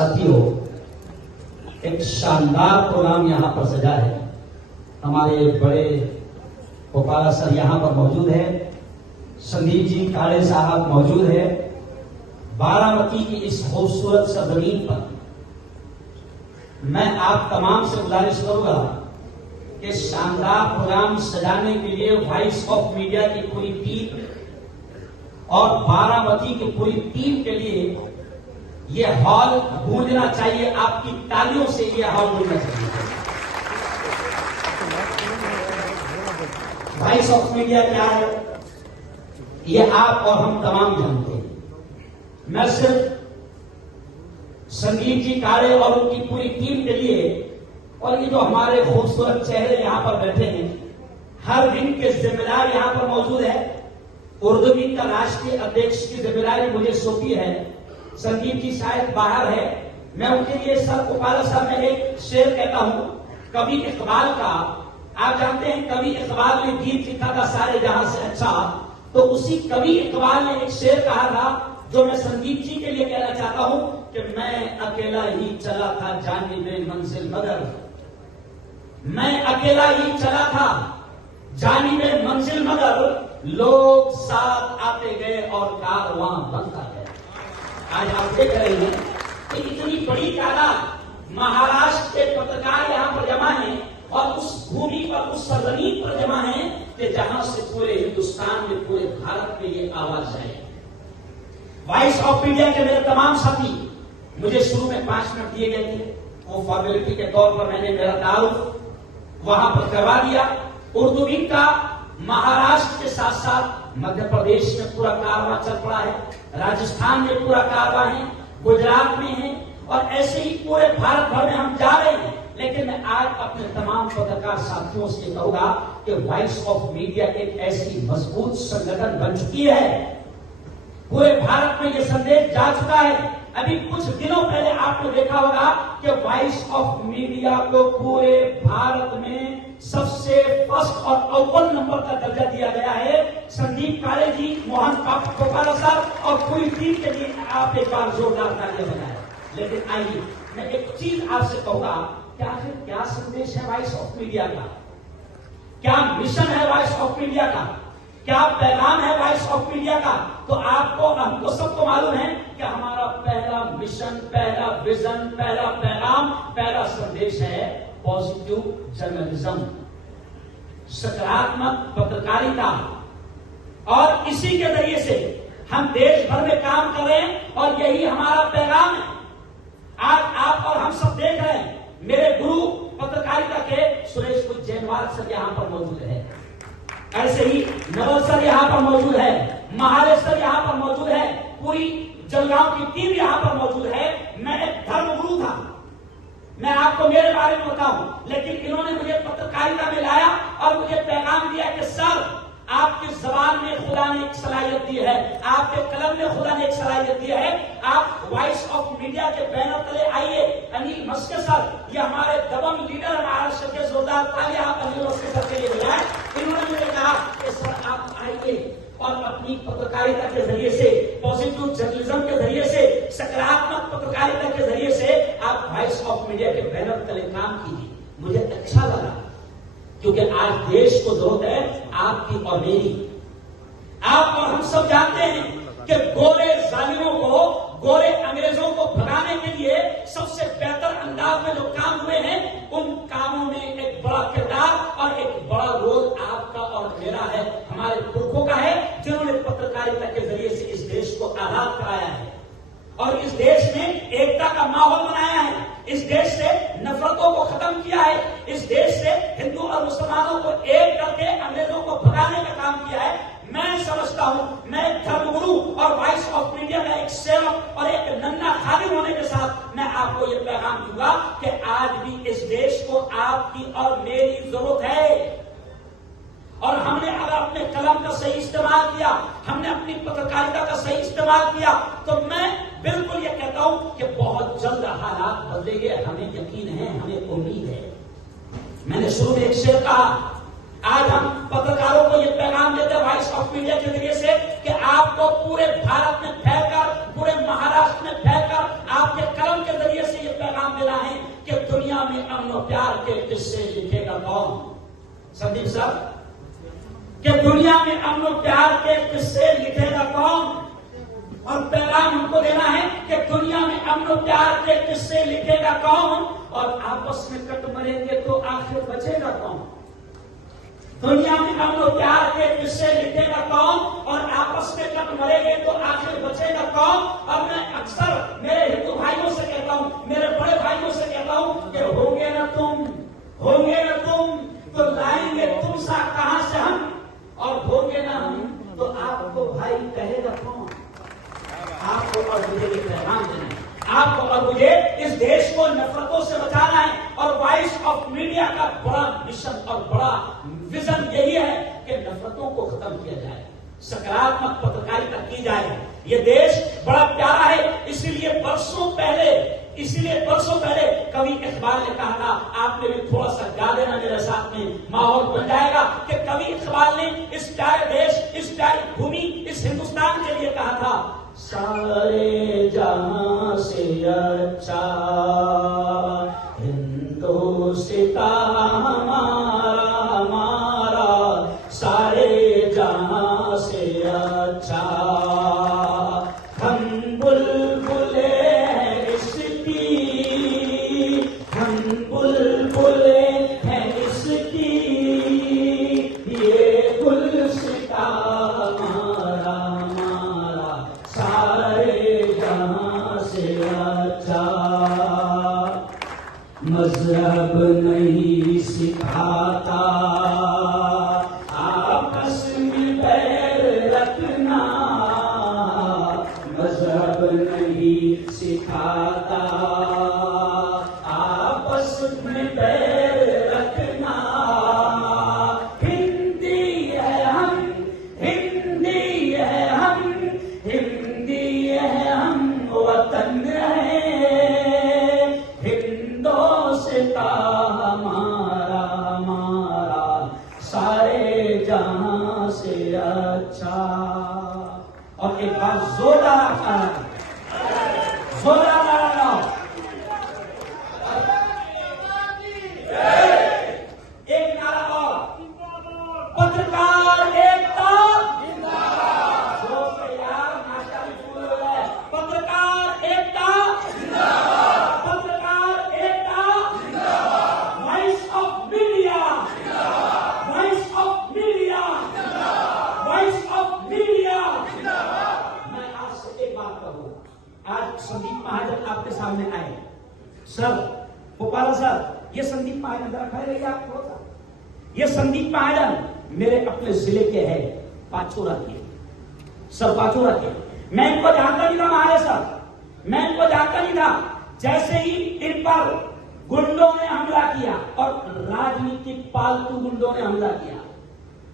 साथियों, एक शानदार प्रोग्राम यहाँ पर सजा है। हमारे बड़े गोपाला सर यहाँ पर मौजूद है, संदीप जी काले साहब मौजूद है। बारामती की इस खूबसूरत सरजमीन पर मैं आप तमाम से गुजारिश करूंगा कि शानदार प्रोग्राम सजाने के लिए वॉइस ऑफ मीडिया की पूरी टीम और बारामती की पूरी टीम के लिए यह हॉल गूंजना चाहिए। आपकी तालियों से यह हॉल गूंजना चाहिए। वॉइस ऑफ मीडिया क्या है, यह आप और हम तमाम जानते हैं। मैं सिर्फ संदीप जी काले और उनकी पूरी टीम के लिए और ये जो हमारे खूबसूरत चेहरे यहां पर बैठे हैं, हर विंग के जिम्मेदार यहां पर मौजूद है। उर्दू विंग का राष्ट्रीय अध्यक्ष की जिम्मेदारी मुझे सौंपी है। संदीप जी शायद बाहर है, मैं उनके लिए सर गोपाला साहब में एक शेर कहता हूं, कवि इकबाल का। आप जानते हैं कवि इकबाल ने गीत लिखा था सारे जहां से अच्छा, तो उसी कवि इकबाल ने एक शेर कहा था जो मैं संदीप जी के लिए कहना चाहता हूं कि मैं अकेला ही चला था जानिबे मंजिल मगर, मैं अकेला ही चला था जानिबे मंजिल मगर, लोग साथ आते गए और कारवां बनता गया। आज आप देख रहे हैं कि इतनी बड़ी तादाद महाराष्ट्र के पत्रकार यहां पर जमा है और उस भूमि पर, उस सरजमीन पर जमा है कि जहां से पूरे हिंदुस्तान में, पूरे भारत में ये आवाज जाए। वॉइस ऑफ मीडिया के मेरे तमाम साथी, मुझे शुरू में 5 मिनट दिए गए थे, वो फॉर्मेलिटी के तौर पर मैंने मेरा तारुफ वहां पर करवा दिया। उर्दू विंग का महाराष्ट्र के साथ साथ मध्य प्रदेश में पूरा कारवां चल पड़ा है, राजस्थान में पूरा कारवां है, गुजरात में है और ऐसे ही पूरे भारत भर में हम जा रहे हैं। लेकिन मैं आज अपने तमाम पत्रकार साथियों से कहूंगा कि वॉइस ऑफ मीडिया एक ऐसी मजबूत संगठन बन चुकी है, पूरे भारत में यह संदेश जा चुका है। अभी कुछ दिनों पहले आपने देखा होगा कि वॉइस ऑफ मीडिया को पूरे भारत में सबसे फर्स्ट और अव्वल नंबर का दर्जा दिया गया है। संदीप काले जी, मोहन गोपाला साहब और पूरी टीम के लिए आप एक बार जोरदार तालियां बजाएं। लेकिन आइए मैं एक चीज आपसे कहूंगा, क्या संदेश है वॉइस ऑफ मीडिया का, क्या मिशन है वॉइस ऑफ मीडिया का, क्या पैगाम है वॉइस ऑफ मीडिया का। तो आपको, हमको सबको मालूम है कि हमारा पहला मिशन, पहला विजन, पहला पैगाम, पहला संदेश है पॉजिटिव जर्नलिज्म, सकारात्मक पत्रकारिता। और इसी के जरिए से हम देश भर में काम कर रहे हैं और यही हमारा पैगाम है। आज आप और हम सब देख रहे हैं, मेरे गुरु पत्रकारिता के सुरेश जैनवाल सर यहां पर मौजूद है, ऐसे ही नवल सर यहां पर मौजूद है, महादेव सर यहां पर मौजूद है, पूरी जलगांव की टीम यहां पर मौजूद है। मैं एक धर्मगुरु था, मैं आपको मेरे बारे में बताऊं, लेकिन इन्होंने मुझे पत्रकारिता में लाया और मुझे पैगाम दिया कि सर आपकी जबान में खुदा ने एक सलाहियत दी है, आपके कलम में खुदा ने एक सलाहियत दी है, आप वॉइस ऑफ मीडिया के बैनर तले आइए। अनिल मस्के सर, ये हमारे दबंग लीडर है महाराष्ट्र के, जोरदार तालियां आप अनिल मस्के सर के लिए बुलाएं। इन्होंने मुझे कहा कि सर आप आइए और अपनी पत्रकारिता के जरिए से, पॉजिटिव जर्नलिज्म के जरिए से, सकारात्मक पत्रकारिता के जरिए से आप वॉइस ऑफ मीडिया के बैनर तले काम कीजिए। मुझे अच्छा लगा क्योंकि आज देश को जरूरत है आपकी और मेरी। आप और हम सब जानते हैं कि गोरे जालिमों को, गोरे अंग्रेजों को भगाने के लिए सबसे बेहतर अंदाज में जो काम हुए हैं, उन कामों में एक बड़ा किरदार और एक बड़ा रोल आपका और मेरा है, हमारे पुरखों का है, जिन्होंने पत्रकारिता के जरिए से इस देश को आजाद कराया है और इस देश में एकता का माहौल बनाया है, इस देश से नफरतों को खत्म किया है, इस देश से हिंदू और मुसलमानों को एक करके अंग्रेजों को भगाने का काम किया है। मैं समझता हूं, मैं धर्मगुरु और वॉइस ऑफ मीडिया में एक सेवक और एक नन्हा खादिम होने के साथ मैं आपको यह पैगाम दूंगा कि आज भी इस देश को आपकी और मेरी जरूरत है। और हमने अगर अपने कलम का सही इस्तेमाल किया, हमने अपनी पत्रकारिता का सही इस्तेमाल किया, तो मैं बिल्कुल ये कहता हूं कि बहुत जल्द हालात बदलेंगे। हमें यकीन है, हमें उम्मीद है। मैंने शुरू में एक शेर कहा, आज हम पत्रकारों को ये पैगाम देते हैं वॉइस ऑफ मीडिया के जरिए से कि आपको पूरे भारत में फैलकर, पूरे महाराष्ट्र में फैलकर, आपके कलम के जरिए अमन और प्यार के किस्से लिखेगा कौन? संदीप साहब, कि दुनिया में अमन और प्यार के किस्से लिखेगा कौन? और पैगाम हमको देना है कि दुनिया में अमन और प्यार के किस्से लिखेगा कौन? और आपस में कट मरेंगे तो आखिर बचेगा कौन? दुनिया में अमन और प्यार के किस्से लिखेगा कौन? और आपस में कट मरेंगे तो आखिर बचेगा कौन? और मैं अक्सर मेरे हिंदू भाइयों से कहता हूं, मेरे बड़े भाइयों से कहता हूं कि होंगे ना तुम, तो लाएंगे तुम सा कहां से हम, और होंगे ना हम तो आपको भाई कहेगा कौन? आपको और मुझे ये पैगाम देना है, आपको और मुझे इस देश को नफरतों से बचाना है। और वॉइस ऑफ मीडिया का बड़ा मिशन और बड़ा विजन यही है कि नफरतों को खत्म किया जाए, सकारात्मक पत्रकारिता की जाए। ये देश बड़ा प्यारा है, इसीलिए बरसों पहले कवि इकबाल ने कहा था, आपने भी थोड़ा सा गा देना मेरे साथ में, माहौल बन जाएगा, कि कवि इकबाल ने इस प्यारे देश, इस प्यारी भूमि, इस हिंदुस्तान के लिए कहा था, सारे जहां से अच्छा हिंदुस्तान हमारा, सारे जहां से अच्छा हम बुलबुले हैं इसकी, हम बुलबुले हैं इसकी, ये गुलसिता हमारा, सारे जहां से अच्छा। मजहब नहीं सिखाता आपस में बैर रखना, मजहब नहीं सिखाता आपस में बैर रखना। हिंदी है हम, हिंदी है हम, हिंदी है हम, वतन है हिंदोस्ता हमारा, सारे जहां से अच्छा। और एक बार जोरदार लगाओ, एक नारा और, पत्रकार एकता, पत्रकार एकता, पत्रकार एकता, voice of media, voice of media, voice of media. मैं आज से एक बात कहूं, आज संदीप महाजन आपके सामने आए। सर गोपाला सर, ये संदीप महाजन जरा खड़े रहिए आप थोड़ा सा। ये संदीप महाजन मेरे अपने जिले के हैं, पाचोरा के, सर पाचोरा के। मैं इनको जानता नहीं था महाराज सर, मैं इनको जानता नहीं था। जैसे ही इन पर गुंडों ने हमला किया, और राजनीतिक पालतू गुंडों ने हमला किया,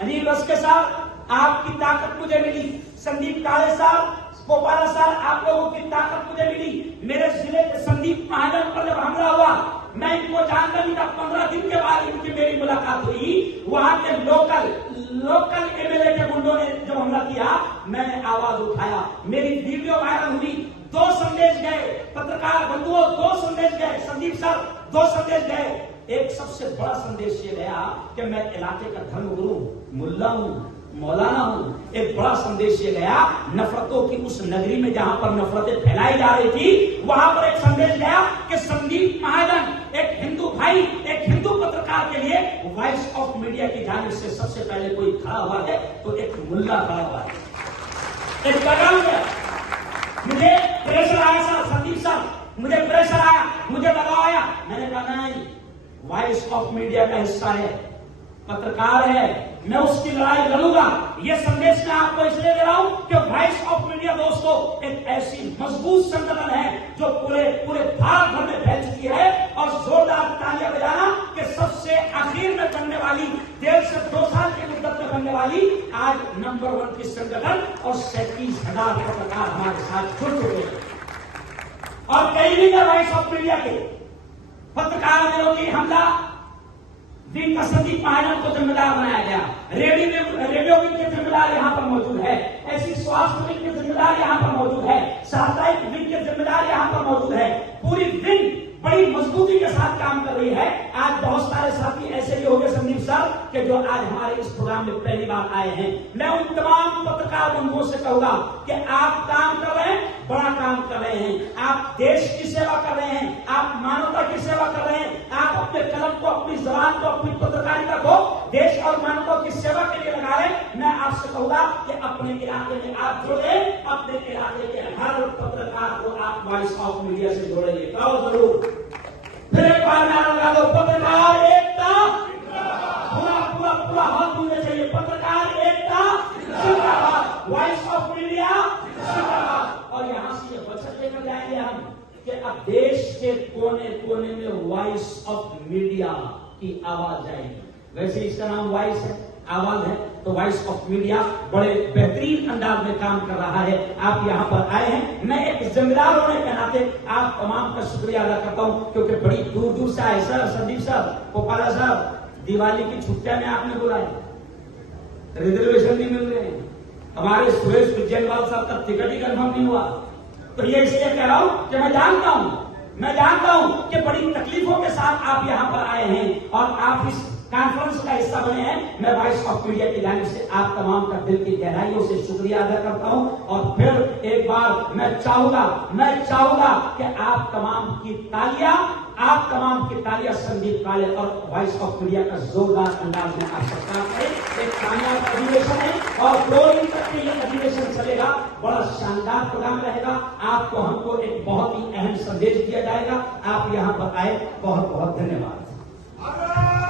अनिल बस के साथ आपकी ताकत मुझे मिली, संदीप काले साहब, गोपाला साहब, आप लोगों की ताकत मुझे मिली। मेरे जिले के संदीप महाजन पर जब हमला हुआ, मैं इनको जानता नहीं था। 15 दिन के बाद इनकी मेरी मुलाकात हुई, वहां के लोकल एमएलए के गुंडों ने जब हमला किया, मैंने आवाज उठाया, मेरी वीडियो वायरल हुई, 2 संदेश गए, पत्रकार बंधुओं 2 संदेश गए, संदीप साहब 2 संदेश गए। एक सबसे बड़ा संदेश ये गया कि मैं इलाके का धर्मगुरु मुल्ला हूं, मौलाना हूं। एक बड़ा संदेश ये गया, नफरतों की उस नगरी में जहां पर नफरतें फैलाई जा रही थी, वहां पर एक संदेश गया कि संदीप महाजन एक हिंदू भाई, एक हिंदू पत्रकार के लिए वॉइस ऑफ मीडिया की जानिब से सबसे पहले कोई खड़ा हुआ है तो एक मुल्ला खड़ा हुआ है, एक पैगाम है। मुझे प्रेशर आया सर, संदीप साहब मुझे प्रेशर आया, मुझे दबाव आया, मैंने कहा नहीं, वॉइस ऑफ मीडिया का हिस्सा है, पत्रकार है, मैं उसकी लड़ाई लड़ूंगा। यह संदेश मैं आपको इसलिए दे रहा हूं कि वॉइस ऑफ मीडिया दोस्तों एक ऐसी मजबूत संगठन है जो पूरे भारत भर में फैल चुकी है। और जोरदार तालियां बजाना कि सबसे आखिर में बनने वाली, 1.5 से 2 साल की मुद्दत में बनने वाली आज नंबर 1 की संगठन, और 37,000 पत्रकार हमारे साथ जुड़ चुके हैं। और कई भी वॉइस ऑफ मीडिया के पत्रकार विरोधी हमला जिनका संदीप महाजन को जिम्मेदार बनाया गया, रेडियो विंग के जिम्मेदार यहां पर मौजूद है, ऐसी स्वास्थ्य विंग के जिम्मेदार यहां पर मौजूद है, साप्ताहिक विंग के जिम्मेदार यहां पर मौजूद है, पूरी विंग बड़ी मजबूती के साथ काम कर रही है। आज बहुत सारे साथी ऐसे भी हो गए संदीप सर कि जो आज हमारे इस प्रोग्राम में पहली बार आए हैं। मैं उन तमाम पत्रकार बंधुओं से कहूंगा कि आप काम कर रहे हैं, बड़ा काम कर रहे हैं, आप देश की सेवा कर रहे हैं, आप मानवता की सेवा कर रहे हैं, आप अपने कलम को, अपनी जबान को, अपनी पत्रकारिता को देश और मानवता की सेवा के लिए लगा रहे हैं। मैं आपसे कहूंगा कि अपने इलाके में आप जुड़े, अपने इलाके के हर पत्रकार को आप वॉइस ऑफ मीडिया से जोड़ेंगे। करो जरूर। फिर एक बार नारा लगा दो, पत्रकार एकता, पूरा पूरा पूरा हाथ होना चाहिए, पत्रकार एकता जिंदाबाद, वॉइस ऑफ मीडिया जिंदाबाद। और यहां से ये वचन लेकर जाएंगे हम कि अब देश के कोने कोने में वॉइस ऑफ मीडिया की आवाज जाएगी। वैसे इसका नाम वॉइस है, आवाज है, तो वॉइस ऑफ मीडिया बड़े बेहतरीन अंदाज में काम कर रहा है। आप यहाँ पर आए हैं, मैं एक जिम्मेदार होने के नाते आप तमाम का शुक्रिया अदा करता हूँ, क्योंकि बड़ी दूर दूर से आए। सर संदीप सर, पोपाला साहब, दिवाली की छुट्टियां में आपने बुलाए, रिजर्वेशन नहीं मिल रहे हैं, हमारे सुरेश उज्जैनवाल साहब का टिकट ही कन्फर्म नहीं हुआ। तो ये इसलिए कह रहा हूं कि मैं जानता हूं कि बड़ी तकलीफों के साथ आप यहां पर आए हैं और आप इस कॉन्फ्रेंस का हिस्सा बने हैं। मैं वॉइस ऑफ मीडिया की जानिब से आप तमाम का दिल की गहराइयों से शुक्रिया अदा करता हूं। और फिर एक बार मैं चाहूंगा कि आप तमाम की तालियां संदीप काले और वॉइस ऑफ मीडिया का जोरदार अंदाज में आप सत्कार करें। एक कामयाब अधिवेशन है और 2 दिन तक ये अधिवेशन चलेगा, बड़ा शानदार प्रोग्राम रहेगा। आपको हमको एक बहुत ही अहम संदेश दिया जाएगा। आप यहाँ पर आए, बहुत बहुत धन्यवाद।